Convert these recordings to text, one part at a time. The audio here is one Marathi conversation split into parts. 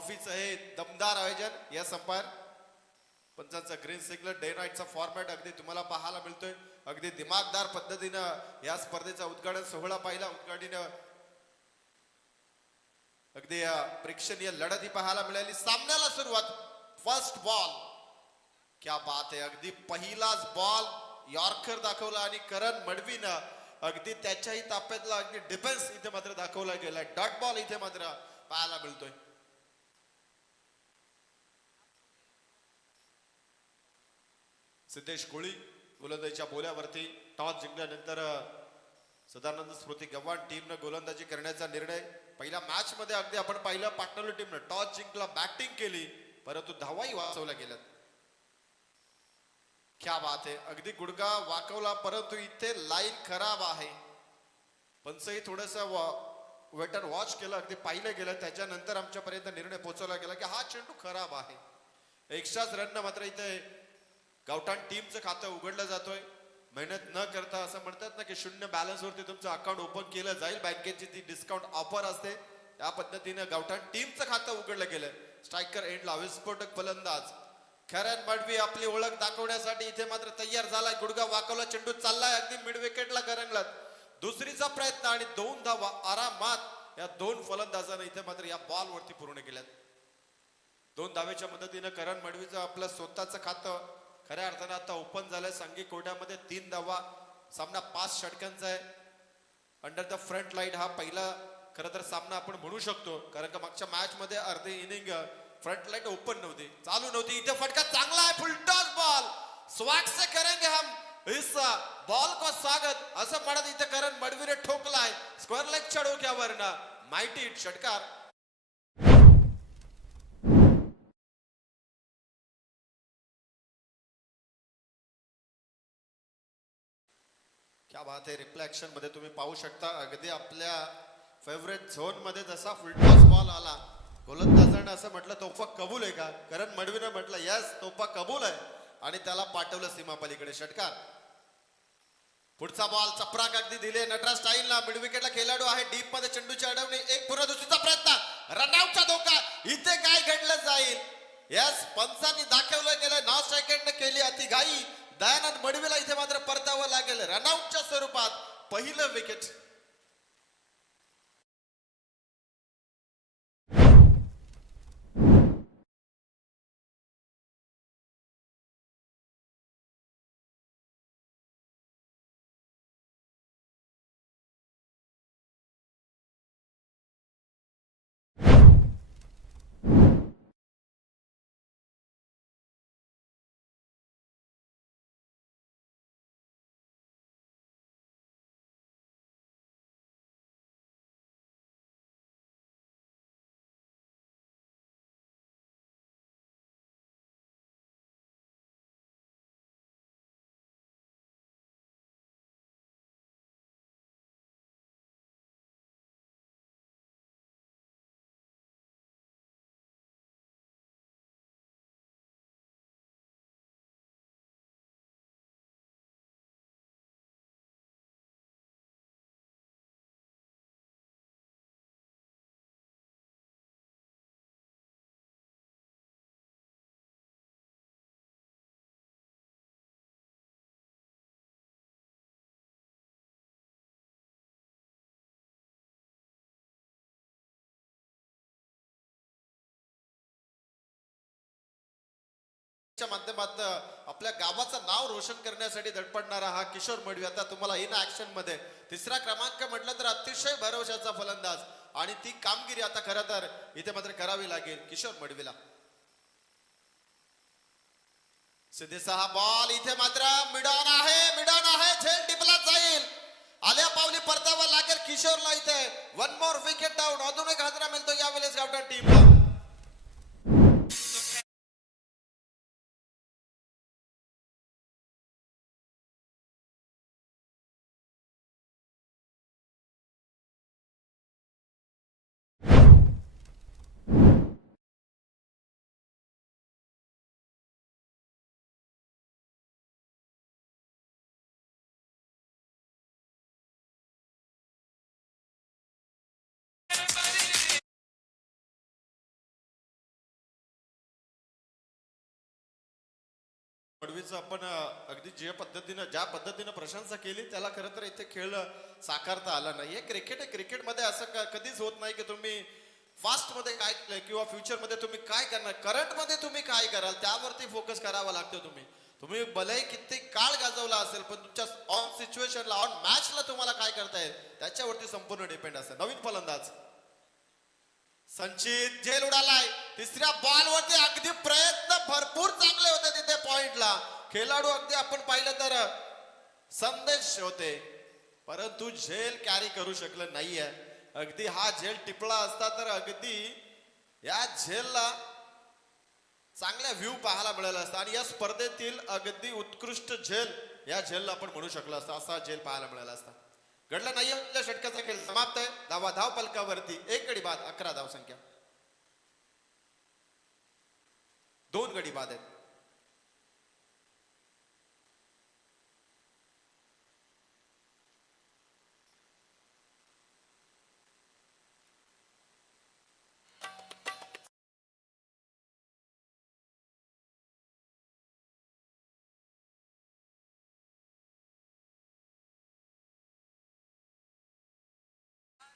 ट्रॉफीचं हे दमदार आयोजन या संपार पंचांचा ग्रीन सिग्नल डे नाईटचा फॉर्मॅट अगदी तुम्हाला पाहायला मिळतोय. अगदी दिमागदार पद्धतीनं या स्पर्धेचा उद्घाटन सोहळा पाहिला. उद्घाटन अगदी प्रेक्षणीय लढत ही पाहायला मिळाली. सामन्याला सुरुवात फर्स्ट बॉल. क्या बात आहे. अगदी पहिलाच बॉल यॉर्कर दाखवला आणि करण मडवीनं अगदी त्याच्याही ताप्यातला अगदी डिफेन्स इथे मात्र दाखवला गेलाय. डॉट बॉल इथे मात्र पाहायला मिळतोय. सिद्धेश कोळी गोलंदाजीच्या बोल्यावरती. टॉस जिंकल्यानंतर सदानंद स्मृती गव्हाण टीमनं गोलंदाजी करण्याचा निर्णय. पहिल्या मॅच मध्ये अगदी आपण पाहिलं पाटणवली टीमनं टॉस जिंकला, बॅटिंग केली, परंतु धावाही वाचवल्या गेल्यात. क्या बात आहे. अगदी गुडगा वाकवला, परंतु इथे लाईन खराब आहे. पंचही थोडस वेट अँड वॉच केलं, अगदी पाहिलं गेलं. त्याच्यानंतर आमच्यापर्यंत निर्णय पोहोचवला गेला की हा चेंडू खराब आहे. एक्स्ट्राच रन मात्र इथे गावठाण टीमचं खातं उघडलं जातोय. मेहनत न करता असं म्हणतात ना की शून्य बॅलन्स वरती तुमचं अकाउंट ओपन केलं जाईल. बँकेची ती डिस्काउंट ऑफर असते, त्या पद्धतीनं गावठाण टीमचं खातं उघडलं गेलं. स्ट्रायकर एंडला विस्फोटक फलंदाज करण मडवी आपली ओळख दाखवण्यासाठी इथे मात्र तयार झालाय. गुडगा वाकवला, चेंडू चाललाय अगदी मिड विकेटला करंगलात. दुसरीचा प्रयत्न आणि 2 धावा आरामात या 2 फलंदाजांना इथे मात्र या बॉल वरती पूर्ण केल्यात. 2 धावेच्या मदतीनं करण मडवीचं आपलं स्वतःचं खातं खऱ्या अर्थानं आता ओपन झालंय. सांघिक कोर्टामध्ये 3 धावा. सामना 5 षटकांचा आहे. अंडर द फ्रंट लाईट हा पहिला खरं तर सामना आपण म्हणू शकतो, कारण का मागच्या मॅच मध्ये अर्धी इनिंग फ्रंट लाईट ओपन नव्हती, चालू नव्हती. इथे फटका चांगला आहे, फुल टॉस बॉल. स्वाग से करेंगे हम इस बॉल को स्वागत असं म्हणत इथे करण मडवीने ठोकलाय स्क्वेअर लेग चढोक्यावरनं. माइटी हिट षटकार. क्या बात आहे. रिफ्लेक्शन मध्ये तुम्ही पाहू शकता अगदी आपल्या फेवरेट झोन मध्ये जसा फुलटॉस बॉल आला, गोलंदाजानं असं म्हटलं तोफा कबूल आहे का? करण मडवीनं म्हटलं यस तोफा कबूल आहे आणि त्याला पाठवलं सीमापलीकडे. षटकार. पुढचा बॉल चपराक अगदी दिले नटराज स्टाईलला. मिड विकेटला खेळाडू आहे, डीप मध्ये चेंडूची अडवणी. एक पुन्हा दुसरीचा प्रयत्न, रनआउटचा धोका. इथे काय घडलं जाईल? यस पंचांनी दाखवलं गेलं. 9 सेकंड केली अति घाई. दयानंद मडवीला इथे मात्र परतावं लागेल रनआउटच्या स्वरूपात. पहिलं विकेट. माध्यमात आपल्या गावाचं नाव रोशन करण्यासाठी धडपडणारा हा किशोर मडवी आता तुम्हाला इन ऍक्शन मध्ये 3रा क्रमांक म्हटलं तर अतिशय भरवशाचा फलंदाज आणि ती कामगिरी आता खरं तर इथे मात्र करावी लागेल किशोर मडवीला. सिद्धेचा हा बॉल इथे मात्र मिडॉन आहे. झेल टिपला जाईल. आल्या पावली परतावा लागेल किशोरला. इथे 1 मोर विकेट डाऊन. अजून एक हादरा मिळतो यावेळेस गावठाण टीमला. मडवीचं आपण अगदी ज्या पद्धतीनं प्रशंसा केली त्याला खरं तर इथे खेळ साकारता आला नाही. हे क्रिकेट आहे. क्रिकेटमध्ये असं कधीच होत नाही की तुम्ही फास्ट मध्ये काय केलंय किंवा फ्युचर मध्ये तुम्ही काय करणार, करंट मध्ये तुम्ही काय कराल त्यावरती फोकस करावा लागतो. तुम्ही भलेही किती काळ गाजवला असेल पण तुमच्या ऑन सिच्युएशनला ऑन मॅचला तुम्हाला काय करता येईल त्याच्यावरती संपूर्ण डिपेंड असेल. नवीन फलंदाज संचित झेल उडालाय. तिसऱ्या बॉल वरती अगदी प्रयत्न भरपूर चांगले होते तिथे पॉइंटला. खेळाडू अगदी आपण पाहिलं तर संदेश होते परंतु झेल कॅरी करू शकलं नाहीये. अगदी हा झेल टिपला असता तर अगदी या झेलला चांगल्या व्ह्यू पाहायला मिळाला असता आणि या स्पर्धेतील अगदी उत्कृष्ट झेल या झेलला आपण म्हणू शकलो असता. असा झेल पाहायला मिळाला असता. घडला नाहीये. षटकाचा खेळ समाप्त आहे. धाव पलकावरती 1 गडी बाद, 11 धाव संख्या, 2 गडी बाद आहेत.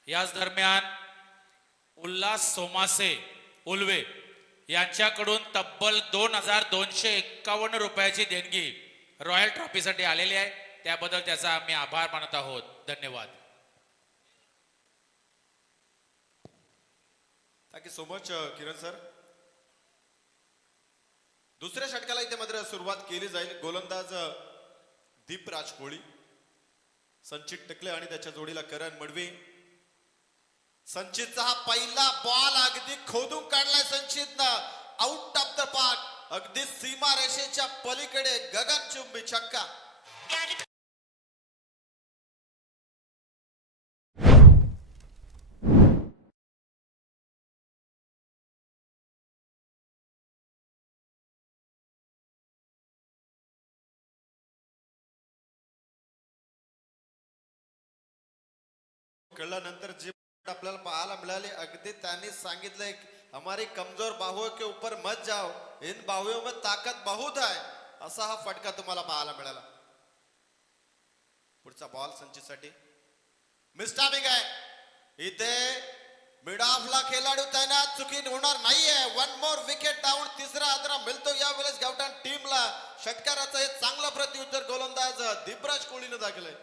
याच दरम्यान उल्हास सोमासे उल्वे यांच्याकडून तब्बल 2251 रुपयाची देणगी रॉयल ट्रॉफीसाठी आलेली आहे. त्याबद्दल त्याचा आम्ही आभार मानत आहोत. धन्यवाद. थँक्यू सो मच किरण सर. दुसऱ्या षटकाला इथे मात्र सुरुवात केली जाईल. गोलंदाज दीपराज कोळी, संचित टकले आणि त्याच्या जोडीला करण मडवी. संचितचा हा पहिला बॉल अगदी खोदून काढलाय संचितनं. आउट ऑफ द पार्क, अगदी सीमा रेषेच्या पलीकडे गगनचुंबी छक्का. कळल्यानंतर जे आपल्याला पाहायला मिळाले अगदी त्यांनी सांगितलंय हमारी कमजोर बाहुओं के ऊपर मत जाओ, इन बाहुओं में ताकत बहुत है. असा हा फटका तुम्हाला पाहायला मिळाला. पुढचा बॉल संचितसाठी मिस्टामिंग आहे. इथे मिड ऑफला खेळाडू तैनात, चुकी होणार नाहीये. 1 मोर विकेट डाऊन. तिसरा आदरा मिळतो यावेळेस गावठाण टीमला. षटकाराचं हे चांगलं प्रत्युत्तर गोलंदाज दीपराज कोळीने दाखलंय.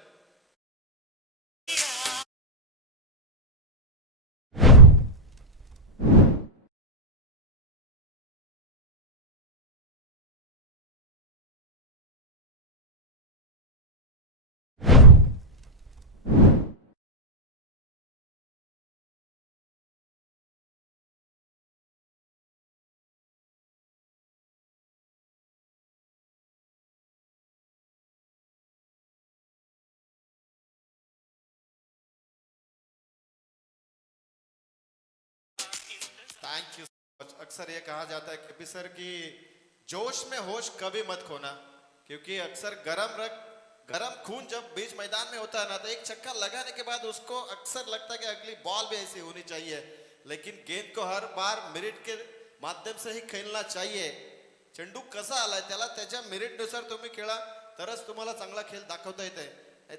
Thank you so much. अक्सर ये कहा जाता है कभी सर कि जोश में होश कभी मत खोना, क्योंकि अक्सर गरम खून जब बीच मैदान में होता है ना तो एक छक्का लगाने के बाद उसको अक्सर लगता है कि अगली बॉल भी ऐसी होनी चाहिए, लेकिन गेंद को हर बार मेरिट के माध्यम से ही खेळला चाहिए. चेंडू कसा आलाय त्याला त्याच्या मेरिट नुसार तुम्ही खेळा तरच तुम्हाला चांगला खेळ दाखवता येते.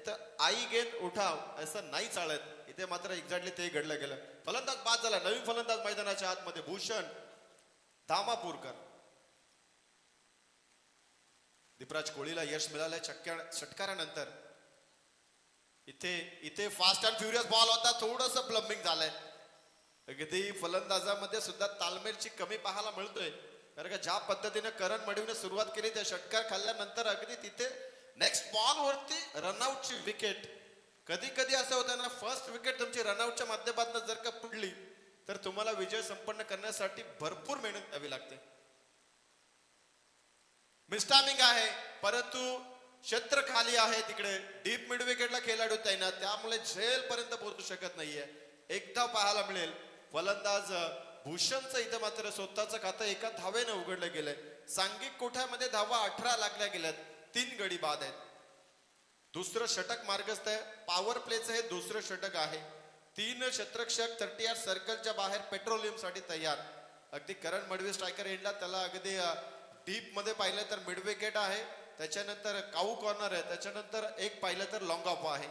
तर आई गेंद उठाव असं नाही चालत. इथे मात्र एक्झॅक्टली ते घडलं गेलं. फलंदाज बाद झाला. नवीन फलंदाज मैदानाच्या आतमध्ये भूषण धामापूरकर. दीपराज कोळीला यश मिळालंय षटकारानंतर. इथे फास्ट अँड फ्युरियस बॉल होता. थोडस प्लंबिंग झालंय. अगदी फलंदाजामध्ये सुद्धा तालमेलची कमी पाहायला मिळतोय. कारण का ज्या पद्धतीने करण मडवीने सुरुवात केली त्या षटकार खाल्ल्यानंतर अगदी तिथे नेक्स्ट बॉल वरती रनआउटची विकेट. कधी कधी असं होतं ना, फर्स्ट विकेट तुमची रनआउटच्या माध्यमातून जर का पडली तर तुम्हाला विजय संपन्न करण्यासाठी भरपूर मेहनत घ्यावी लागते. मिस्टामिंग आहे परंतु क्षेत्र खाली आहे. तिकडे डीप मिड विकेटला खेळाडू तैनात, त्यामुळे झेल पर्यंत पोहोचू शकत नाहीये. एकदा पाहायला मिळेल फलंदाज भूषणचं इथं मात्र स्वतःचं खातं एका धावेने उघडलं गेलंय. सांघिक कोठ्यामध्ये धावा 18 लागल्या गेल्यात. 3 गडी बाद आहेत. दुसरं षटक मार्गस्थ आहे. पॉवर प्लेचं हे दुसरं षटक आहे. 3 क्षेत्ररक्षक 38 सर्कलच्या बाहेर पेट्रोलियम साठी तयार. अगदी करण मडवी स्ट्रायकर एंडला त्याला अगदी डीप मध्ये पाहिलं तर मिड विकेट आहे, त्याच्यानंतर काऊ कॉर्नर आहे, त्याच्यानंतर एक पाहिलं तर लॉंग ऑफ आहे.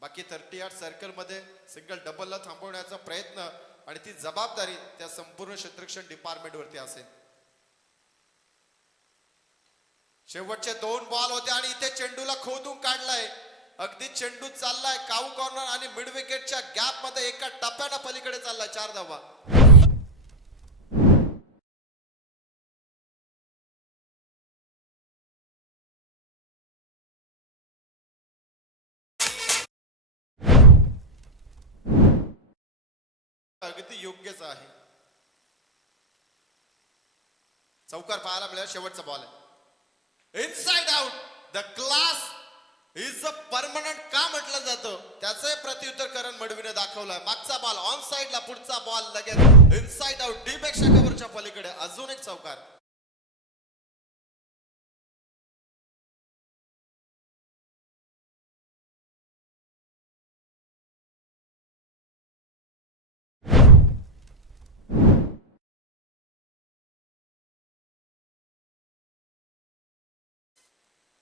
बाकी 38 सर्कल मध्ये सिंगल डबलला थांबवण्याचा प्रयत्न आणि ती जबाबदारी त्या संपूर्ण क्षेत्ररक्षण डिपार्टमेंट वरती असेल. शेवटचे 2 बॉल होते आणि इथे चेंडूला खोदून काढलाय. अगदी चेंडू चाललाय काऊ कॉर्नर आणि मिड विकेटच्या गॅप मध्ये एका टप्प्याला पलीकडे चाललाय. 4 धावा. अगदी योग्यच आहे. चौकार पाहायला मिळाला. शेवटचा बॉल आहे inside out. The class is a permanent का म्हटलं जातं त्याचे प्रत्युत्तर करण मडवीने दाखवलं. मागचा बॉल ऑन साइडला, पुढचा बॉल लगेच इनसाइड आउट. डी पेक्षा कव्हरच्या पलीकडे अजून एक चौकार.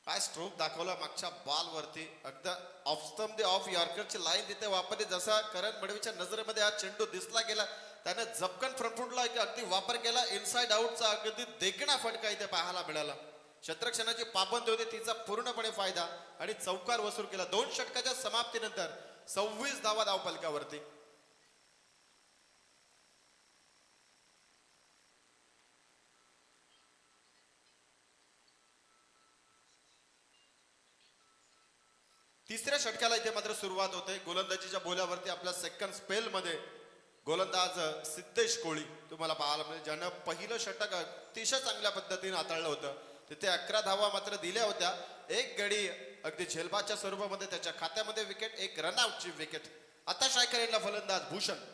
काय स्ट्रोक दाखवला मागच्या बॉल वरती. अगदी ऑफ स्टंप ऑफ यॉर्करची लाईन तिथे वापरली. जसा करण मडवीच्या नजरेमध्ये हा चेंडू दिसला गेला त्याने झपकन फ्रंटफुटला अगदी वापर केला. इनसाइड आउटचा अगदी देखणा फटका इथे पाहायला मिळाला. क्षेत्ररक्षणाची पाबंदी होती तिचा पूर्णपणे फायदा आणि चौकार वसूल केला. 2 षटकाच्या समाप्तीनंतर 26 धावा धावफलकावरती. तिसऱ्या षटकाला इथे मात्र सुरुवात होते. गोलंदाजीच्या बोल्यावरती आपल्या सेकंड स्पेल मध्ये गोलंदाज सिद्धेश कोळी तुम्हाला पाहायला मिळेल, ज्यानं पहिलं षटक अतिशय चांगल्या पद्धतीने हाताळलं होतं. तिथे 11 धावा मात्र दिल्या होत्या. एक गडी अगदी झेलबाच्या स्वरूपामध्ये त्याच्या खात्यामध्ये विकेट, एक रनआउटची विकेट. आता शायकरेला फलंदाज भूषण.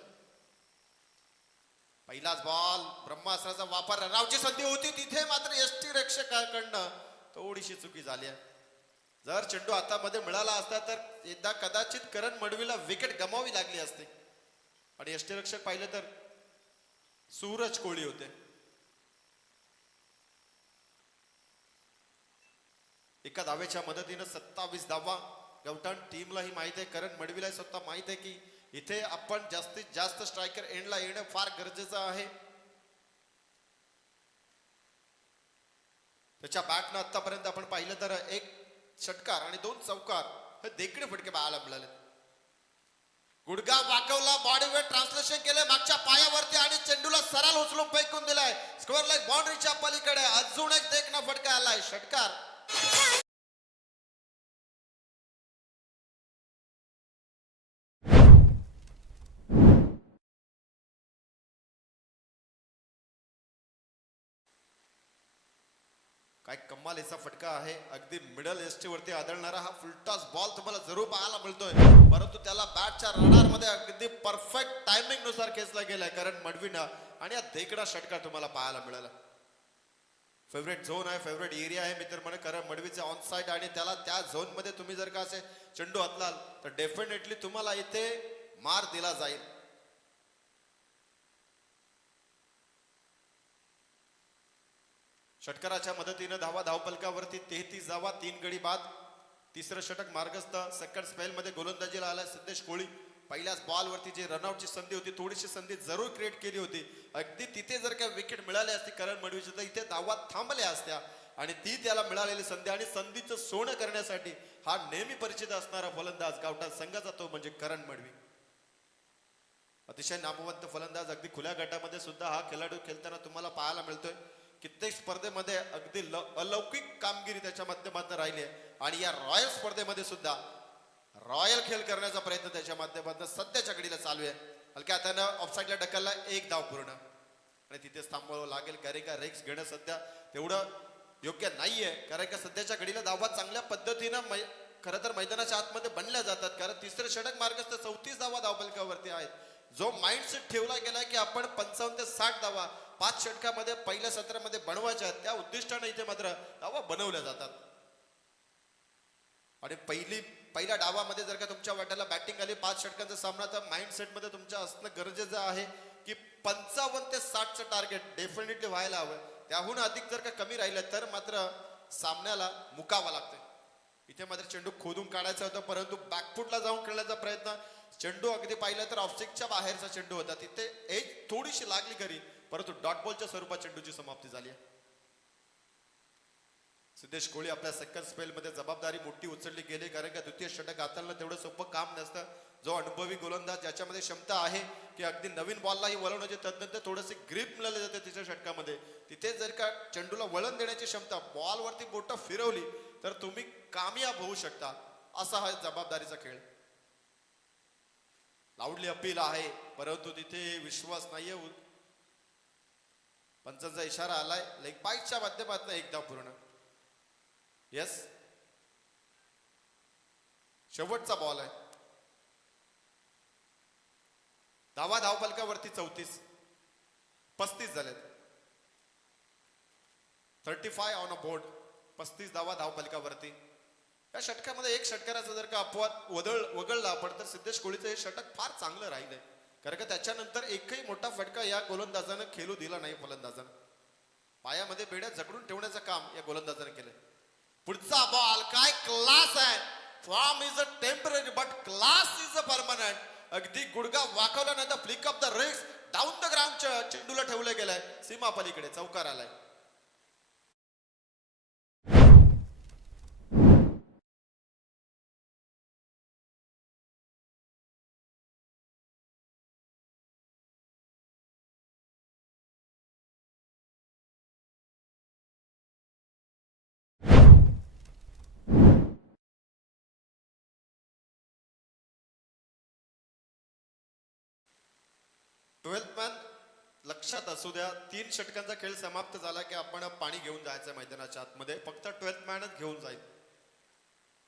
पहिलाच बॉल ब्रह्मास्त्राचा वापर. रनआउटची संधी होती तिथे मात्र यष्टी रक्षकाकडनं थोडीशी चुकी झाली आहे. जर चेंडू हातामध्ये मिळाला असता तर एकदा कदाचित करण मडवीला विकेट गमावी लागली असते. आणि यष्टीरक्षक पाहिलं तर सूरज कोळी होते. एका धावेच्या मदतीनं 27 धावा. गवटान टीमला ही माहित आहे, करण मडवीला स्वतः माहित आहे की इथे आपण जास्तीत जास्त स्ट्रायकर एंडला येणं फार गरजेचं आहे. त्याच्या बॅटनं आतापर्यंत आपण पाहिलं तर एक षटकार आणि 2 चौकार हे देखणे फटके पाहायला मिळाले. गुडगा वाकवला, बॉडी वेट ट्रान्सलेशन केले मागच्या पायावरती आणि चेंडूला सरळ उचलून फेकून दिलाय स्क्वेअर लाईक बाउंड्रीच्या पलीकडे. अजून एक देखणा फटका आलाय. षटकार. काय कमालीचा फटका आहे. अगदी मिडल एस्टी वरती आदळणारा हा फुलटॉस बॉल तुम्हाला जरूर पाहायला मिळतोय, परंतु त्याला बॅटच्या रडार मध्ये अगदी परफेक्ट टायमिंग नुसार खेचला गेलाय करण मडवीनं आणि हा देखणा षटकार तुम्हाला पाहायला मिळाला. फेवरेट झोन आहे, फेवरेट एरिया आहे मित्र म्हणे करण मडवीचे ऑन साइड आणि त्याला त्या झोन मध्ये तुम्ही जर का असे चेंडू हातलाल तर डेफिनेटली तुम्हाला इथे मार दिला जाईल. षटकाराच्या मदतीनं धावपलकावरती 33 धावा, 3 गडी बाद. तिसरं षटक मार्गस्थ. सेकंड स्पेल मध्ये गोलंदाजीला आलाय सिद्धेश कोळी. पहिल्याच बॉल वरती जी रनआउटची संधी होती, थोडीशी संधी जरूर क्रिएट केली होती. अगदी तिथे जर का विकेट मिळाली असती करण मडवीची तर इथे धावा थांबल्या असत्या आणि ती त्याला मिळालेली संधी आणि संधीचं सोनं करण्यासाठी हा नेहमी परिचित असणारा फलंदाज गावठाण संघाचा तो म्हणजे करण मडवी. अतिशय नामवंत फलंदाज. अगदी खुल्या गटामध्ये सुद्धा हा खेळाडू खेळताना तुम्हाला पाहायला मिळतोय. कित्येक स्पर्धेमध्ये अगदी अलौकिक कामगिरी त्याच्या माध्यमातून राहिली आहे आणि या रॉयल स्पर्धेमध्ये सुद्धा रॉयल खेळ करण्याचा प्रयत्न त्याच्या माध्यमातून सध्याच्या घडीला चालू आहे. हलक्या हातानं ऑफसाईडला ढकलला, 1 धाव पूर्ण आणि तिथेच थांबवावं लागेल कारण का रिस्क घेणं सध्या तेवढं योग्य नाहीये. कारण का सध्याच्या घडीला धावा चांगल्या पद्धतीनं खरं तर मैदानाच्या आतमध्ये बनल्या जातात, कारण तिसरं षटक मार्गस्थ 34 धावा धावपलकावरती आहेत. जो माइंडसेट ठेवला गेला की आपण 55 ते 60 धावा 5 षटकामध्ये पहिल्या सत्रामध्ये बनवायच्या, त्या उद्दिष्टाने इथे मात्र धावा बनवल्या जातात. आणि पहिल्या डावामध्ये जर का तुमच्या वाट्याला बॅटिंग आली 5 षटकांचा सामना, तर माइंडसेट मध्ये तुमच्या असणं गरजेचं आहे की 55 ते 60चं टार्गेट डेफिनेटली व्हायला हवं. त्याहून अधिक जर का कमी राहिलं तर मात्र सामन्याला मुकावं लागतंय. इथे मात्र चेंडू खोदून काढायचा होता, परंतु बॅकफुटला जाऊन खेळण्याचा प्रयत्न. चेंडू अगदी पाहिलं तर ऑफस्टिकच्या बाहेरचा चेंडू होता, तिथे एक थोडीशी लागली खरी, परंतु डॉट बॉलच्या स्वरूपात चेंडूची समाप्ती झाली आहे. सिद्धेश कोहली आपल्या सेकंड स्पेल मध्ये जबाबदारी मोठी उचलली गेली, कारण का द्वितीय षटक हाताळणं तेवढं सोपं काम नसतं. जो अनुभवी गोलंदाज ज्याच्यामध्ये क्षमता आहे की अगदी नवीन बॉललाही वळवण्याची, तदनंतर थोडीशी ग्रीप मिळाली जाते तिच्या षटकामध्ये, तिथे जर का चेंडूला वळण देण्याची क्षमता, बॉलवरती बोटं फिरवली तर तुम्ही कामयाब होऊ शकता. असा हा जबाबदारीचा खेळ. लाऊडली अपील आहे, परंतु तिथे विश्वास नाहीये. पंचांचा इशारा आलाय. लेग पाईटच्या माध्यमातून एकदा पूर्ण. येस, शेवटचा बॉल आहे. धावफलकावरती 34 झालेत. 35 ऑन अ बोर्ड. 35 धावफलकावरती. या षटकामध्ये एक षटकाराचा जर का अपवाद वगळला आपण तर सिद्धेश कोहलीचं हे षटक फार चांगलं राहिलंय, कारण का त्याच्यानंतर एकही मोठा फटका या गोलंदाजानं खेळू दिला नाही. फलंदाजानं पायामध्ये बेड्या जकडून ठेवण्याचं काम या गोलंदाजानं केलंय. पुढचा बॉल काय क्लास आहे. Form is a temporary but class is a permanent. अगदी गुडगा वाकवल्यानंतर flick of the wrist down the ग्राउंडच्या चेंडूला ठेवलं गेलंय. सीमा पलीकडे चौकार आलाय. ट्वेल्थ मॅन लक्षात असू द्या, 3 षटकांचा खेळ समाप्त झाला की आपण पाणी घेऊन जायचं मैदानाच्या आतमध्ये. फक्त 12th मॅनच घेऊन जाईल.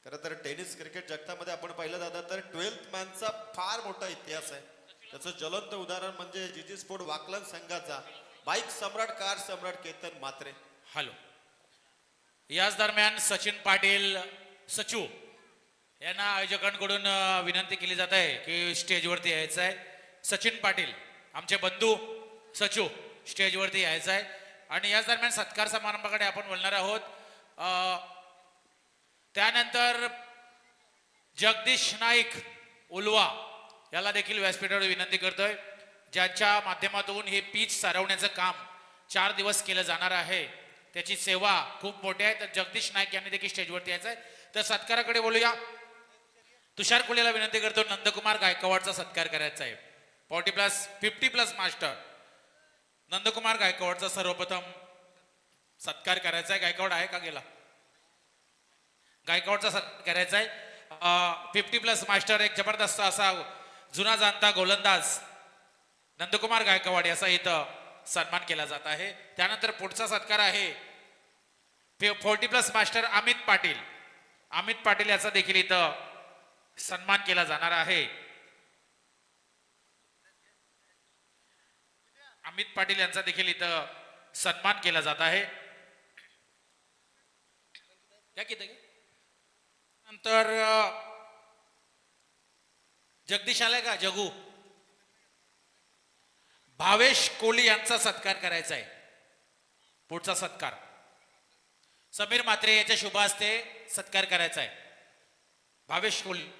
खरं तर टेनिस क्रिकेट जगतामध्ये आपण पाहिलं जातं तर 12th मॅनचा फार मोठा इतिहास आहे. त्याचं ज्वलंत उदाहरण म्हणजे जीजी स्पोर्ट वाकलन संघाचा बाईक सम्राट, कार सम्राट केतन म्हात्रे. हॅलो. याच दरम्यान सचिन पाटील सचू यांना आयोजकांकडून विनंती केली जात आहे की स्टेजवरती यायचं आहे. सचिन पाटील आमचे बंधू सचू स्टेजवरती यायचं आहे. आणि याच दरम्यान सत्कार समारंभाकडे आपण बोलणार आहोत. त्यानंतर जगदीश नाईक उलवा याला देखील व्यासपीठावर विनंती करतोय, ज्यांच्या माध्यमातून हे पीच सारवण्याचं काम 4 दिवस केलं जाणार आहे. त्याची सेवा खूप मोठी आहे. तर जगदीश नाईक यांनी देखील स्टेजवरती यायचं आहे. तर सत्काराकडे बोलूया. तुषार कोहलीला विनंती करतो नंदकुमार गायकवाडचा सत्कार करायचा आहे. 50+ मास्टर नंदकुमार गायकवाडचा सर्वप्रथम सत्कार करायचा आहे. गायकवाड आहे का गेला? गायकवाडचा सत्कार करायचा आहे. 50+ मास्टर एक जबरदस्त असा जुना जाणता गोलंदाज नंदकुमार गायकवाड याचा इथं सन्मान केला जात आहे. त्यानंतर पुढचा सत्कार आहे 40+ मास्टर अमित पाटील. अमित पाटील याचा देखील इथं सन्मान केला जाणार आहे. अमित पाटील यांचा देखील इथं सन्मान केला जात आहे. नंतर जगदीश आलाय का? जगू भावेश कोहली यांचा सत्कार करायचा आहे. पुढचा सत्कार समीर म्हात्रे याच्या शुभ हस्ते सत्कार करायचा आहे. भावेश कोहली.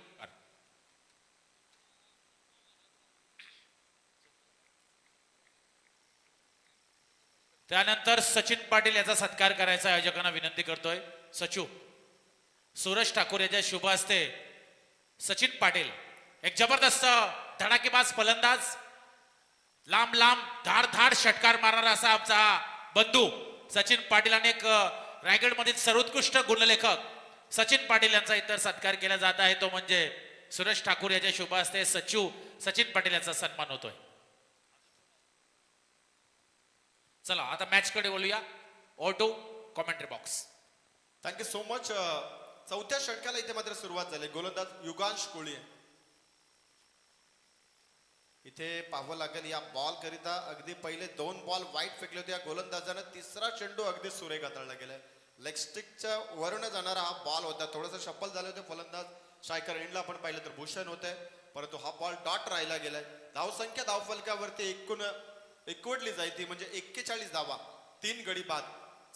त्यानंतर सचिन पाटील याचा सत्कार करायचा आयोजकांना विनंती करतोय. सचू सूरज ठाकूर याच्या शुभ हस्ते सचिन पाटील एक जबरदस्त धडाकेबाज फलंदाज, लांब धाड षटकार मारणारा असा आमचा बंधू सचिन पाटील आणि एक रायगडमधील सर्वोत्कृष्ट गुणलेखक सचिन पाटील यांचा इतर सत्कार केला जात आहे. तो म्हणजे सूरज ठाकूर याच्या शुभ हस्ते सचिन पाटील यांचा सन्मान होतोय. चला आता मॅच कडे बोलूया. Auto commentary box. Thank you so much. चौथ्या षटकाला इथे मात्र सुरुवात झाली. गोलंदाज युगांश कोहली आहे. इथे पाहावं लागेल या बॉल करिता अगदी पहिले 2 बॉल वाईट फेकले होते या गोलंदाजानं. तिसरा चेंडू अगदी सुरेख हाताळला गेलाय. लेग स्टिकच्या वरून जाणारा हा बॉल होता. थोडंसं शफल झाले होते फलंदाज. स्ट्रायकर एंडला आपण पाहिलं तर भूषण होते, परंतु हा बॉल डॉट राहिला गेलाय. धावसंख्या धावफलकावरती एकूण एकवटली जाईल ती म्हणजे 41 धावा. 3 गडी बाद.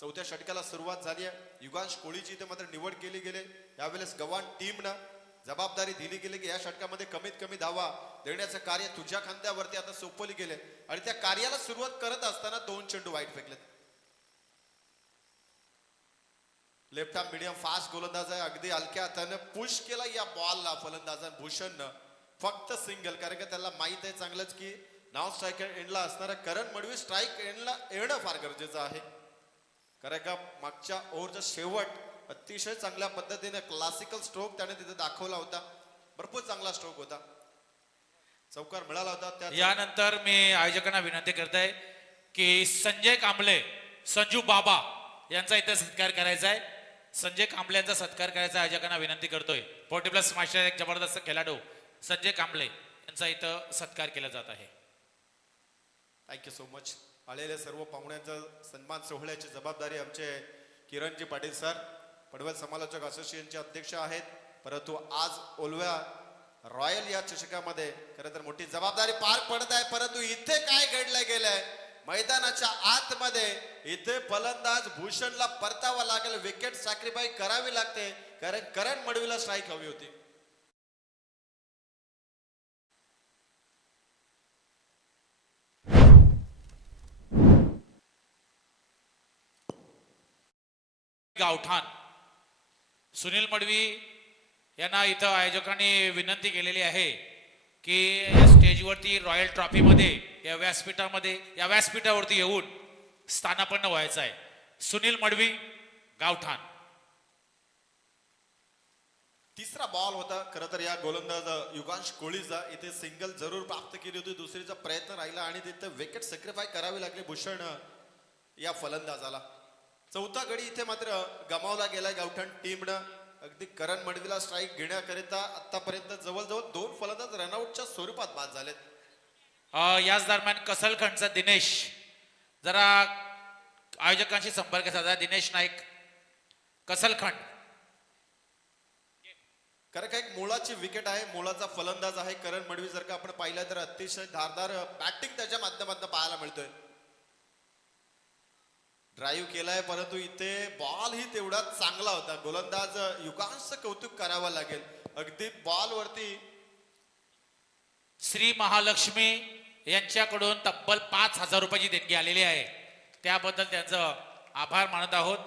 चौथ्या षटकाला सुरुवात झाली आहे. युगांश कोळीची इथे मात्र निवड केली गेली. यावेळेस गव्हाण टीमनं जबाबदारी दिली गेली की या षटकामध्ये कमीत कमी धावा देण्याचं कार्य तुझ्या खांद्यावरती आता सोपवली गेले आणि त्या कार्याला सुरुवात करत असताना 2 चेंडू वाईट फेकलेत. लेफ्ट आर्म मीडियम फास्ट गोलंदाज आहे. अगदी हलक्या हातानं पुश केला या बॉलला फलंदाजान भूषणनं. फक्त सिंगल, कारण की त्याला माहित आहे चांगलंच की नाव स्ट्रायकर एंडला असणारा करण मडवी स्ट्राईक एंडला येणं फार गरजेचं आहे. कारण का मागच्या ओव्हरचा शेवट अतिशय चांगल्या पद्धतीने क्लासिकल स्ट्रोक त्याने तिथे दाखवला होता. भरपूर चांगला स्ट्रोक होता. चौकार मिळाला होता. त्या यानंतर मी आयोजकांना विनंती करताय की संजय कांबळे, संजू बाबा यांचा इथे सत्कार करायचा आहे. संजय कांबळे यांचा सत्कार करायचा आयोजकांना विनंती करतोय. 40+ मास्टर एक जबरदस्त खेळाडू संजय कांबळे यांचा इथं सत्कार केला जात आहे. Thank you so much. आलेल्या सर्व पाहुण्यांचा सन्मान सोहळ्याची जबाबदारी आमचे किरणजी पाटील सर, पडवल समालोचक असोसिएशनचे अध्यक्ष आहेत. परंतु आज ओलव्या रॉयल या चषकामध्ये खरं तर मोठी जबाबदारी पार पडत आहे. परंतु इथे काय घडलं गेलंय मैदानाच्या आतमध्ये, इथे फलंदाज भूषणला परतावा लागेल, विकेट सॅक्रिफाईस करावी लागते कारण करण मडवीला स्ट्राईक हवी होती. गावठाण सुनील मडवी यांना इथं आयोजकांनी विनंती केलेली आहे की या स्टेजवरती रॉयल ट्रॉफीमध्ये या व्यासपीठावरती येऊन स्थानापन्न व्हायचं आहे. सुनील मडवी, गावठाण. तिसरा बॉल होता खरं तर या गोलंदाज युगांश कोळीचा. इथे सिंगल जरूर प्राप्त केली होती, दुसरीचा प्रयत्न राहिला आणि तिथे विकेट सॅक्रिफाय करावी लागली भूषण या फलंदाजाला. चौथा गडी इथे मात्र गमावला गेलाय गावठाण टीमनं. अगदी करण मडवीला स्ट्राईक घेण्याकरिता आतापर्यंत जवळजवळ 2 फलंदाज रनआउटच्या स्वरूपात बाद झालेत. याच दरम्यान कसलखंडचा दिनेश जरा आयोजकांशी संपर्क साधा. दिनेश नाईक, कसलखंड. कारण का एक मुळाची विकेट आहे, मुळाचा फलंदाज आहे करण मडवी. जर का आपण पाहिलं तर अतिशय धारदार बॅटिंग त्याच्या माध्यमातून पाहायला मिळतोय. ड्राईव्ह केलाय परंतु इथे बॉल ही तेवढा चांगला होता. गोलंदाज युगांशचं कौतुक करावं लागेल. अगदी बॉल वरती श्री महालक्ष्मी यांच्याकडून तब्बल 5,000 रुपयाची देणगी आलेली आहे. त्याबद्दल त्यांचं आभार मानत आहोत.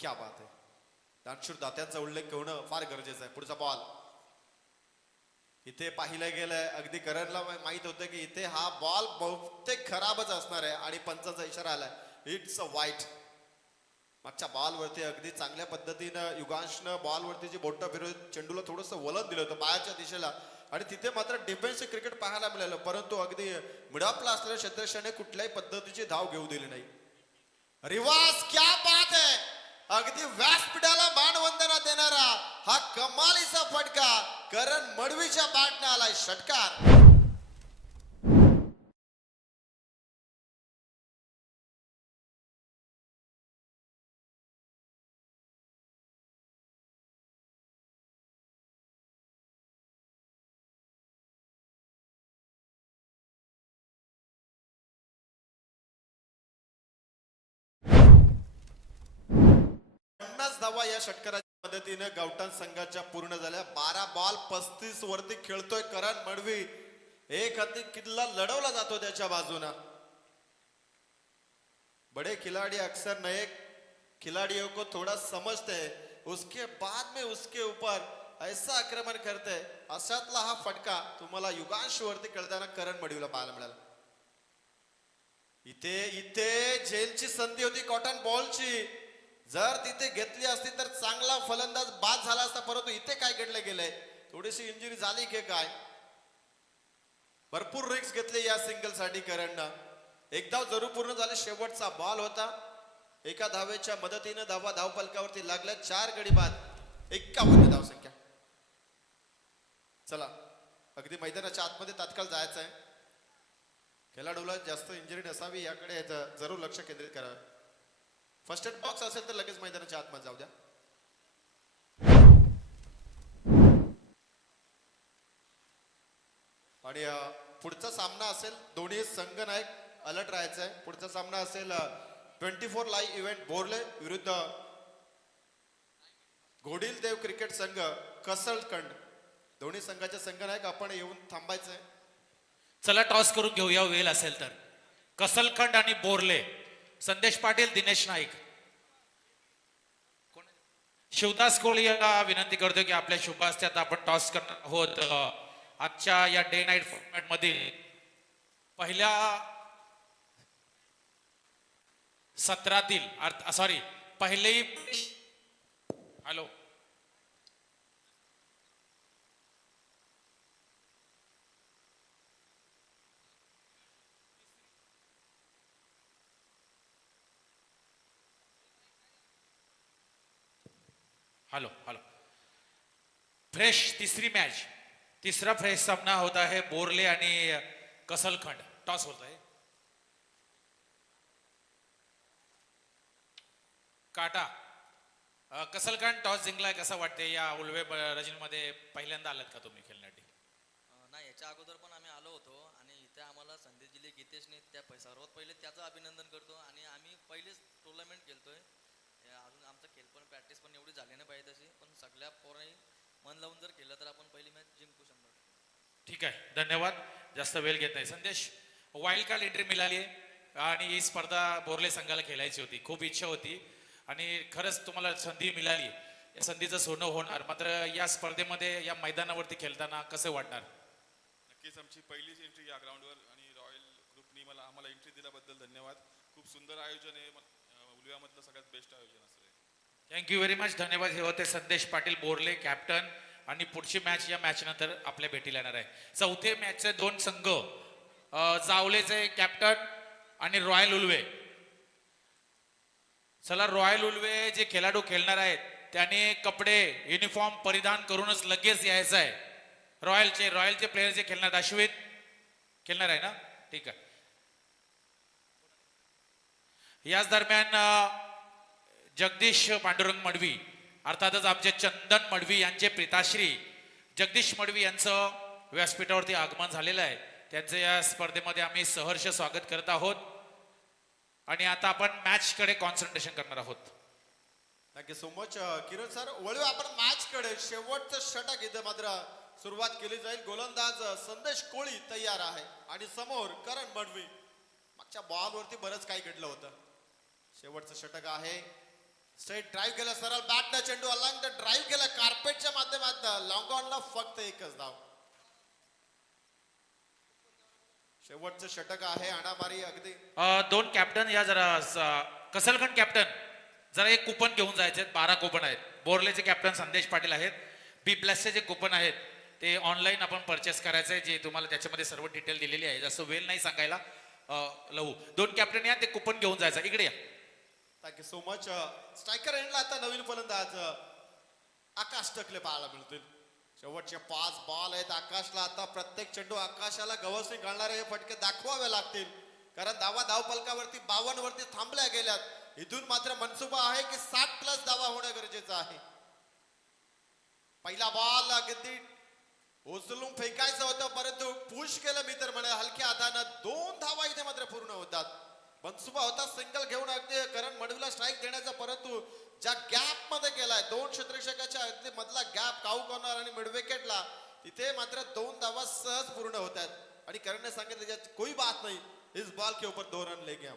क्या बात आहे. दानशूर दात्यांचा उल्लेख होणं फार गरजेचं आहे. पुढचा बॉल इथे पाहिलं गेलंय. अगदी करणला माहित होतं की इथे हा बॉल बहुतेक खराबच असणार आहे आणि पंचाचा इशारा आलाय, इट्स अ वाईट. मागच्या बॉल वरती अगदी चांगल्या पद्धतीनं युगांशनं बॉल वरती जी बोट फिरवत चेंडूला थोडंसं वलन दिलं होतं पायाच्या दिशेला आणि तिथे मात्र डिफेन्सिव्ह क्रिकेट पाहायला मिळालं. परंतु अगदी मिडॉपला असलेल्या क्षेत्ररक्षणाने कुठल्याही पद्धतीची धाव घेऊ दिली नाही. रिवाज, क्या बात आहे. अगदी व्यासपीठाला मानवंदना देणारा हा कमालीचा फटका करण मडवीच्या बॅटने आलाय. षटकार. धावा या षटकाराच्या मदतीने गावठाण संघाच्या पूर्ण झाल्या. 12 बॉल 35 वरती खेळतोय करण मडवी. एक हाती किल्ला लढवला जातो त्याच्या बाजूना. बड़े खिलाड़ी अक्सर नए खिलाड़ियों को थोड़ा समझते हैं, उसके बाद में उसके ऊपर ऐसा आक्रमण करते. अशातला हा फटका तुम्हाला युगांश वरती खेळताना करण मडवीला पाहायला मिळाला. इथे इथे झेलची संधी होती कॉटन बॉलची. जर तिथे घेतली असती तर चांगला फलंदाज बाद झाला असता. परंतु इथे काय घडलं गेलंय, थोडीशी इंजुरी झाली की काय. भरपूर रिस्क घेतले या सिंगल साठी करणनं. एक धाव जरूर पूर्ण झाले. शेवटचा बॉल होता. एका धावेच्या मदतीने धावा धावफलकावरती लागल्या. 4 गडी बाद, 51 धाव संख्या. चला अगदी मैदानाच्या आतमध्ये तात्काळ जायचं आहे. खेळाडूला जास्त इंजुरी नसावी याकडे जरूर लक्ष केंद्रित करावं. फर्स्ट एड बॉक्स असेल तर लगेच मैदानाच्या आतमध्ये जाऊ द्या. आणि पुढचा सामना असेल दोन्ही संघ नायक अलर्ट राहायचं आहे. पुढचा सामना असेल 24 लाईव्ह इव्हेंट बोरले विरुद्ध घोडील देव क्रिकेट संघ कसलखंड. दोन्ही संघाचे संघ नायक आपण येऊन थांबायचंय. चला टॉस करून घेऊया वेळ असेल तर. कसलखंड आणि बोरले. संदेश पाटील, दिनेश नाईक. शिवदास कोळी याला विनंती करतो की आपल्या शुभ हस्ते आपण टॉस करणार आहोत. आजच्या या डे नाईट फॉर्मॅट मध्ये पहिल्या सत्रातील सॉरी पहिले हॅलो हॅलो हॅलो फ्रेश तिसरी मॅच, तिसरा फ्रेश सामना होता है बोरले आणि कसलखंड. टॉस होत आहे. काटा कसलखंड टॉस जिंकलाय. कसं वाटते या उलवे रजनीमध्ये पहिल्यांदा आलात का तुम्ही खेळण्यासाठी? नाही, याच्या अगोदर पण आम्ही आलो होतो आणि इथे आम्हाला संदेश दिले गीतेशने सर्वात पहिले त्याचं अभिनंदन करतो. आणि आम्ही पहिलेच टुर्नामेंट खेळतोय. अजून आमचा खेळ पण प्रॅक्टिस पण एवढी झाली नाही पाहिजे तशी, पण सगळ्या पोरांनी मन लावून जर केलं तर आपण पहिली मॅच जिंकू 100%. ठीक आहे, धन्यवाद. जास्त वेळ घेत नाही. संदेश, वाईल्ड कार्ड एंट्री मिळाली आहे आणि ही स्पर्धा बोरले संघाला खेळायची होती. खूप इच्छा होती आणि खरंच तुम्हाला संधी मिळाली. या संधीचं सोनं होणार. मात्र या स्पर्धेमध्ये या मैदानावरती खेळताना कसं वाटणार? नक्कीच आमची पहिलीच एंट्री या ग्राउंडवर आणि रॉयल ग्रुपनी आम्हाला एंट्री दिल्याबद्दल धन्यवाद. खूप सुंदर आयोजन आहे. उलव्यामधलं सगळ्यात बेस्ट आयोजन असेल. Thank you very much. धन्यवाद. हे होते संदेश पाटील बोरले, कॅप्टन. आणि पुढची मॅच या मॅच नंतर आपल्या भेटीला येणार आहे. चौथे मॅचचे दोन संघ, जावलेचे कॅप्टन आणि रॉयल उल्वे. चला, रॉयल उल्वे जे खेळाडू खेळणार आहेत त्याने कपडे युनिफॉर्म परिधान करूनच लगेच यायचं आहे. रॉयलचे प्लेयर जे खेळणार, अश्वित खेळणार आहे ना? ठीक आहे. याच दरम्यान जगदीश पांडुरंग मडवी, अर्थातच आमचे चंदन मडवी यांचे पिताश्री जगदीश मडवी यांचं व्यासपीठावरती आगमन झालेलं आहे. त्यांचं या स्पर्धेमध्ये आम्ही सहर्ष स्वागत करत आहोत. आणि आता आपण मॅच कडे कॉन्सन्ट्रेशन करणार आहोत. थँक्यू सो मच किरण सर. वळू आपण मॅच कडे. शेवटचं षटक इथे मात्र सुरुवात केली जाईल. गोलंदाज संदेश कोळी तयार आहे आणि समोर करण मडवी. मागच्या बॉल वरती बरंच काही घडलं होतं. शेवटचं षटक आहे. स्ट्रेट ड्राईव्ह केला, सरळ बॅट न चेंडू अलंग द ड्राईव्ह केला कार्पेटच्या माध्यमातून. लॉंग ऑनला फक्त एकच धाव. शेवटचं षटक आहे. अणामारी अगदी. दोन कॅप्टन या जरा कसलखंड कॅप्टन जरा एक कुपन घेऊन जायचे. 12 कुपन आहेत. बोरलेचे कॅप्टन संदेश पाटील आहेत. बी प्लसचे जे कुपन आहेत ते ऑनलाईन आपण परचेस करायचं आहे, जे तुम्हाला त्याच्यामध्ये सर्व डिटेल दिलेली आहे. जास्त वेळ नाही सांगायला. लहू दोन कॅप्टन या, ते कुपन घेऊन जायचं. इकडे या. Thank you so much. स्ट्रायकर एंडला आता नवीन फलंदाज आकाश टकले पाहायला मिळतील. शेवटचे 5 बॉल आहेत आकाशला. आता प्रत्येक चेंडू आकाशाला गवसणी घालणारे हे फटके दाखवावे लागतील, कारण धाव फलकावरती 52 वरती थांबल्या गेल्यात. इथून मात्र मनसुबा आहे की 60+ धावा होणं गरजेचं आहे. पहिला बॉल अगदी उचलून फेकायचं होतं, परंतु पुश केलं मी तर म्हणे हलक्या हातानं. 2 धावा इथे मात्र पूर्ण होतात. मनसुबा होता सिंगल घेऊन अगदी करण मडवीला स्ट्राईक देण्याचा, परंतु ज्या गॅप मध्ये गेलाय 2 क्षेत्ररक्षकाच्या अगदी मधला गॅप काऊ कॉर्नर आणि मिड विकेटला, तिथे मात्र 2 धावा सहज पूर्ण होत आहेत. आणि करणने सांगितलं कोई बात नाही, इस बॉल के ऊपर 2 रन लेगे हम.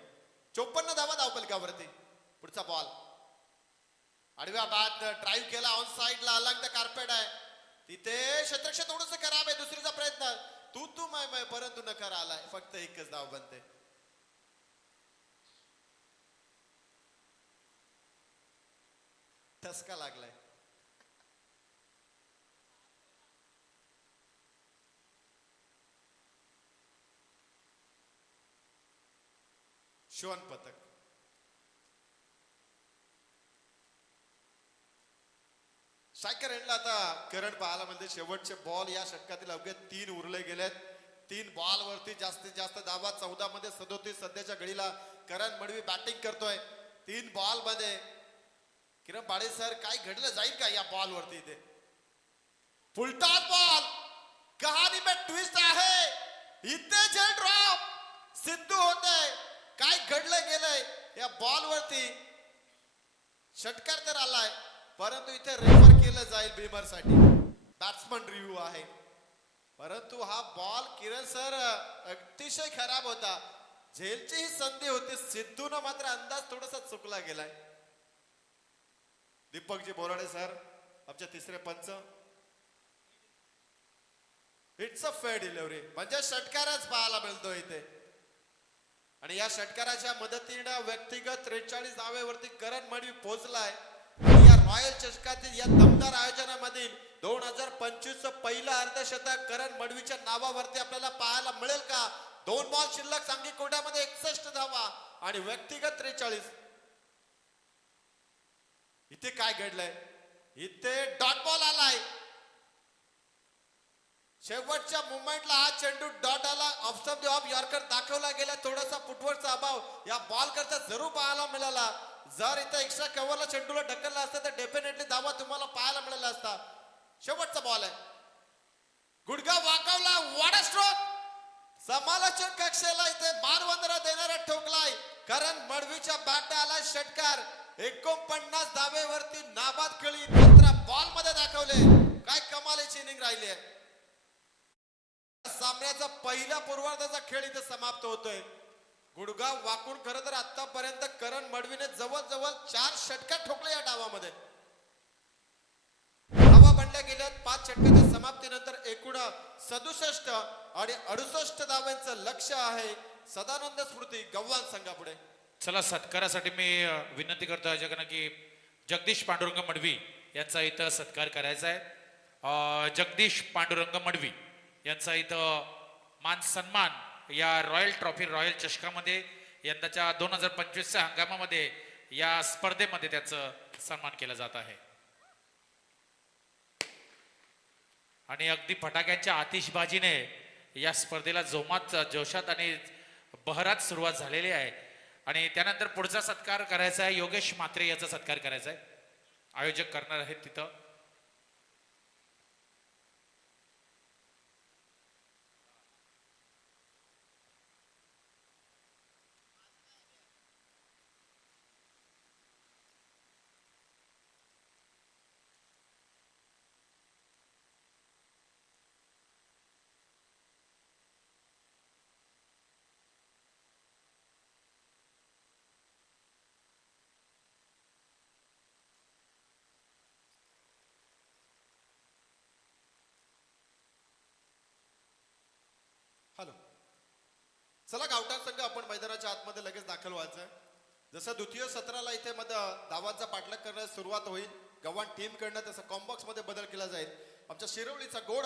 54 धावा धावपलकावरती. पुढचा बॉल आडव्या बॅट ड्राईव्ह केला, ऑन साइडला अलंग द कार्पेट आहे. तिथे क्षेत्ररक्षक थोडंसं खराब आहे. दुसरीचा प्रयत्न तू मैं परंतु नकार आलाय. फक्त एकच धाव बनते. ठसका लागलाय. शिवन पथक. स्ट्रायकर एंडला आता करण पाहायला मिळते. शेवटचे बॉल या षटकातील अवघे 3 उरले गेलेत. 3 बॉल वरती जास्तीत जास्त धावा. 14 मध्ये 37. सध्याच्या घडीला करण मडवी बॅटिंग करतोय. 3 बॉल मध्ये. किरण पाडे सर, काय घडलं जाईल का या बॉल वरती? इथे फुलटा बॉल. कहाणी में ट्विस्ट आहे. इथे जे ड्रॉप सिद्धू होते काय घडलं गेलंय या बॉल वरती. षटकार तर आलाय परंतु इथे रेफर केलं जाईल बीमर साठी. बॅट्समन रिव्ह्यू आहे परंतु हा बॉल किरण सर अतिशय खराब होता. झेलची ही संधी होती. सिद्धून मात्र अंदाज थोडासा चुकला गेलाय. दीपकजी बोराडे सर आमचे तिसरे पंच. इट्स अ फेअर डिलिव्हरी म्हणजे षटकारच पाहायला मिळतो इथे. आणि या षटकाराच्या मदतीने व्यक्तिगत 43 धावेवरती करण मडवी पोहोचलाय. या रॉयल चषकातील या दमदार आयोजनामधील 2025 पहिलं अर्धशतक करण मडवीच्या नावावरती आपल्याला पाहायला मिळेल का? 2 बॉल शिल्लक सांघिक कोट्यामध्ये 61 धावा आणि व्यक्तिगत 43. इथे काय घडलंय? इथे डॉट बॉल आलाय. शेवटच्या मुवमेंटला हा चेंडू डॉट आला. ऑफ यॉर्कर दाखवला गेला. थोडासा फुटवर्कचा अभाव या बॉल करता जरूर पाहायला मिळाला. जर इथं एक्स्ट्रा कव्हरला चेंडूला ढकलला असता तर डेफिनेटली धावा तुम्हाला पाहायला मिळाला असता. शेवटचा बॉल आहे. गुडघा वाकवला. वाडा स्ट्रोक. समालोचक कक्षेला इथे मानवंदना देणारा ठोकलाय. करण मडवीच्या बॅटने आला षटकार. 49 धावेवरती नाबाद खेळी 15 बॉल मध्ये दाखवले. काय कमालीची इनिंग राहिली आहे. सामन्याचा पहिला पूर्वार्धाचा खेळ इथे समाप्त होतोय. गुडघा वाकून खरं तर आतापर्यंत करण मडवीने जवळजवळ 4 षटकार ठोकले या डावामध्ये. धावा बनल्या गेल्यात. 5 षटकाच्या समाप्तीनंतर एकूण 67 आणि 68 धावांचं लक्ष्य आहे सदानंद स्मृती गव्हाण संघापुढे. चला सत्कारासाठी मी विनंती करतो याच्याकडनं की जगदीश पांडुरंग मडवी यांचा इथं सत्कार करायचा आहे. जगदीश पांडुरंग मडवी यांचा इथं मान सन्मान या रॉयल ट्रॉफी रॉयल चषकामध्ये यंदाच्या 2025च्या हंगामामध्ये या स्पर्धेमध्ये त्याचं सन्मान केला जात आहे. आणि अगदी फटाक्यांच्या आतिषबाजीने या स्पर्धेला जोशात आणि बहरात सुरुवात झालेली आहे. आणि त्यानंतर पुढचा सत्कार करायचा आहे. योगेश म्हात्रे याचा सत्कार करायचा आहे. आयोजक करणार आहेत तिथं. हॅलो. चला गावठाण संघ आपण मैदानाच्या आतमध्ये लगेच दाखल व्हायचंय. जसं द्वितीय सत्राला इथे मध्ये धावांचा पाठलाग करण्यास सुरुवात होईल गव्हाण टीम कडनं तसं कॉम्बॉक्स मध्ये बदल केला जाईल. आमच्या शिरवलीचा गोड